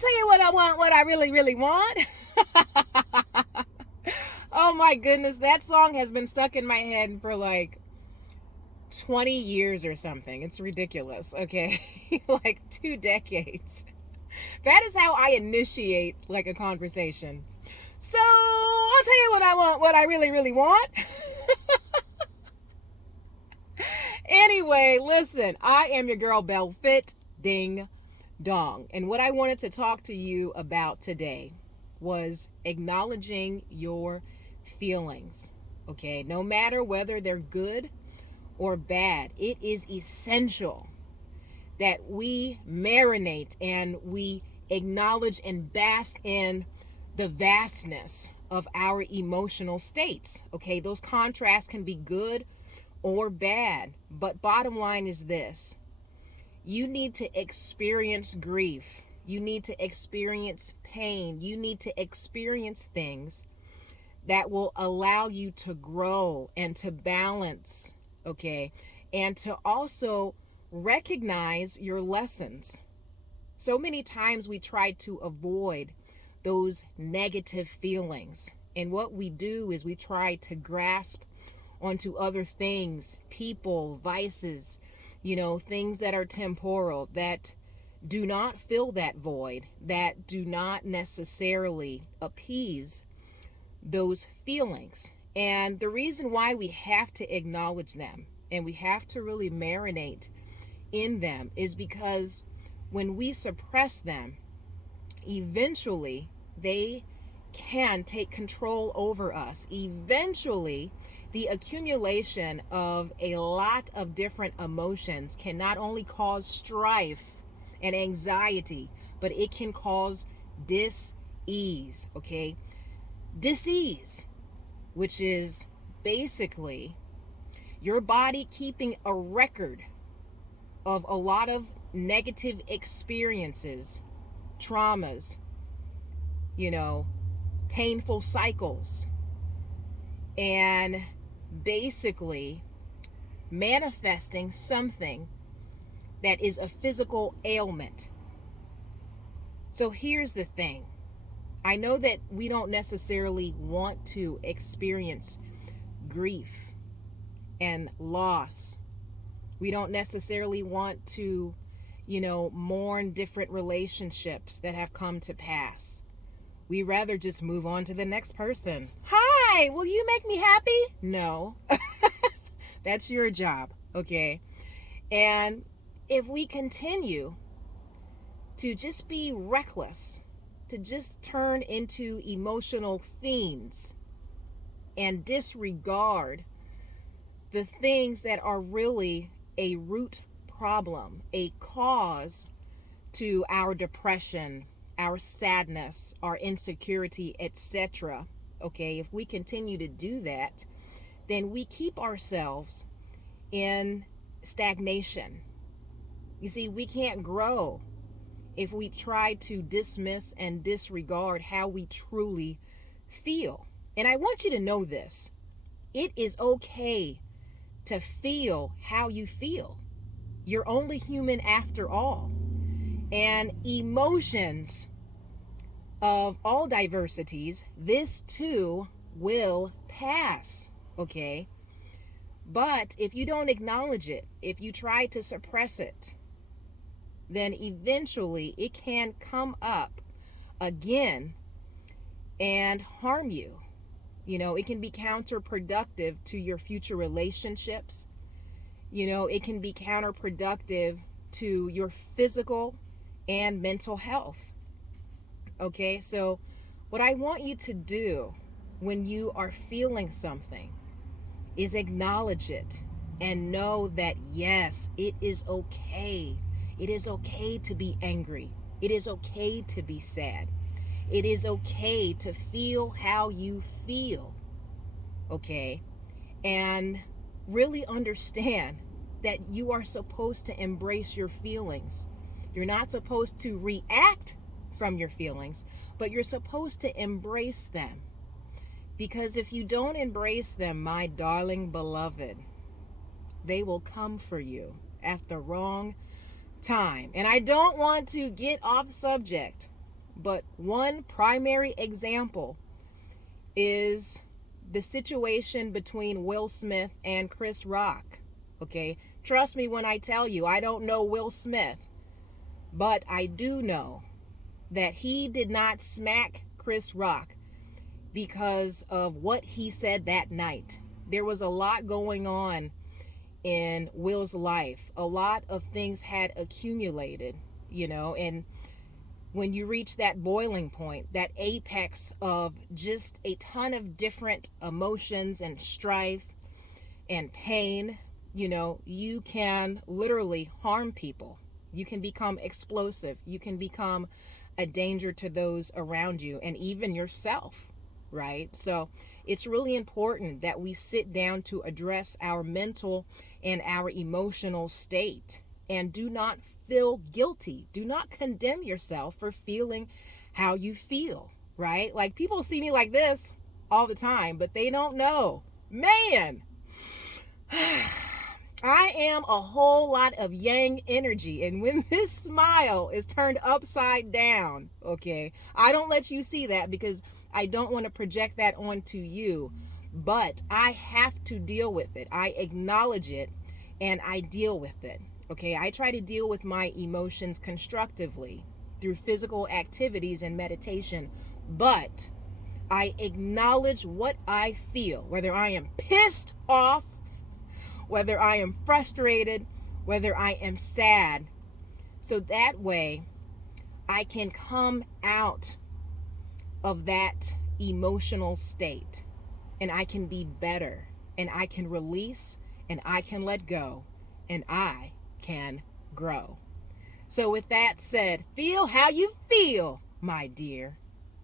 tell you what I want, what I really, really want. Oh my goodness, that song has been stuck in my head for like 20 years or something. It's ridiculous, okay? Like 2 decades. That is how I initiate like a conversation. So I'll tell you what I want, what I really, really want. Anyway, listen, I am your girl BellFit. Ding dong. And what I wanted to talk to you about today was acknowledging your feelings. Okay, no matter whether they're good or bad, it is essential that we marinate and we acknowledge and bask in the vastness of our emotional states. Okay, those contrasts can be good or bad, but bottom line is this: you need to experience grief, you need to experience pain, you need to experience things that will allow you to grow and to balance, okay, and to also recognize your lessons. So many times we try to avoid those negative feelings, and what we do is we try to grasp onto other things, people, vices, things that are temporal, that do not fill that void, that do not necessarily appease those feelings. And the reason why we have to acknowledge them and we have to really marinate in them is because when we suppress them, eventually they can take control over us. Eventually, the accumulation of a lot of different emotions can not only cause strife and anxiety, but it can cause dis-ease, okay? Dis-ease, which is basically your body keeping a record of a lot of negative experiences, traumas, painful cycles, and basically manifesting something that is a physical ailment. So here's the thing. I know that we don't necessarily want to experience grief and loss. We don't necessarily want to, mourn different relationships that have come to pass. We rather just move on to the next person. Hi, will you make me happy? No. That's your job, okay? And if we continue to just be reckless, to just turn into emotional fiends and disregard the things that are really a root problem, a cause to our depression, our sadness, our insecurity, etc. Okay, if we continue to do that, then we keep ourselves in stagnation. You see, we can't grow if we try to dismiss and disregard how we truly feel. And I want you to know this. It is okay to feel how you feel. You're only human after all. And emotions of all diversities, this too will pass, okay? But if you don't acknowledge it, if you try to suppress it, then eventually it can come up again and harm you. It can be counterproductive to your future relationships. It can be counterproductive to your physical and mental health. Okay, so what I want you to do when you are feeling something is acknowledge it and know that, yes, it is okay. It is okay to be angry. It is okay to be sad. It is okay to feel how you feel, okay? And really understand that you are supposed to embrace your feelings. You're not supposed to react from your feelings, but you're supposed to embrace them. Because if you don't embrace them, my darling beloved, they will come for you at the wrong time. And I don't want to get off subject, But one primary example is the situation between Will Smith and Chris Rock. Okay, trust me when I tell you, I don't know Will Smith, but I do know that he did not smack Chris Rock because of what he said that night. There was a lot going on in Will's life. A lot of things had accumulated, and when you reach that boiling point, that apex of just a ton of different emotions and strife and pain, you can literally harm people. You can become explosive. You can become a danger to those around you and even yourself, right? So it's really important that we sit down to address our mental and our emotional state. And do not feel guilty. Do not condemn yourself for feeling how you feel, right? Like, people see me like this all the time, but they don't know. Man, I am a whole lot of yang energy. And when this smile is turned upside down, okay, I don't let you see that because I don't want to project that onto you. But I have to deal with it. I acknowledge it and I deal with it. Okay, I try to deal with my emotions constructively through physical activities and meditation, but I acknowledge what I feel, whether I am pissed off, whether I am frustrated, whether I am sad, so that way I can come out of that emotional state and I can be better and I can release and I can let go and I can grow. So with that said, feel how you feel, my dear.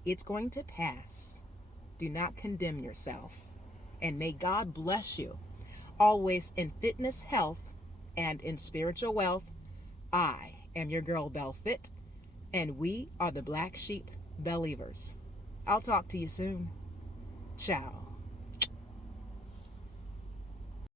It's going to pass. Do not condemn yourself. And may God bless you. Always in fitness, health, and in spiritual wealth. I am your girl, BellFit, and we are the Black Sheep Believers. I'll talk to you soon. Ciao.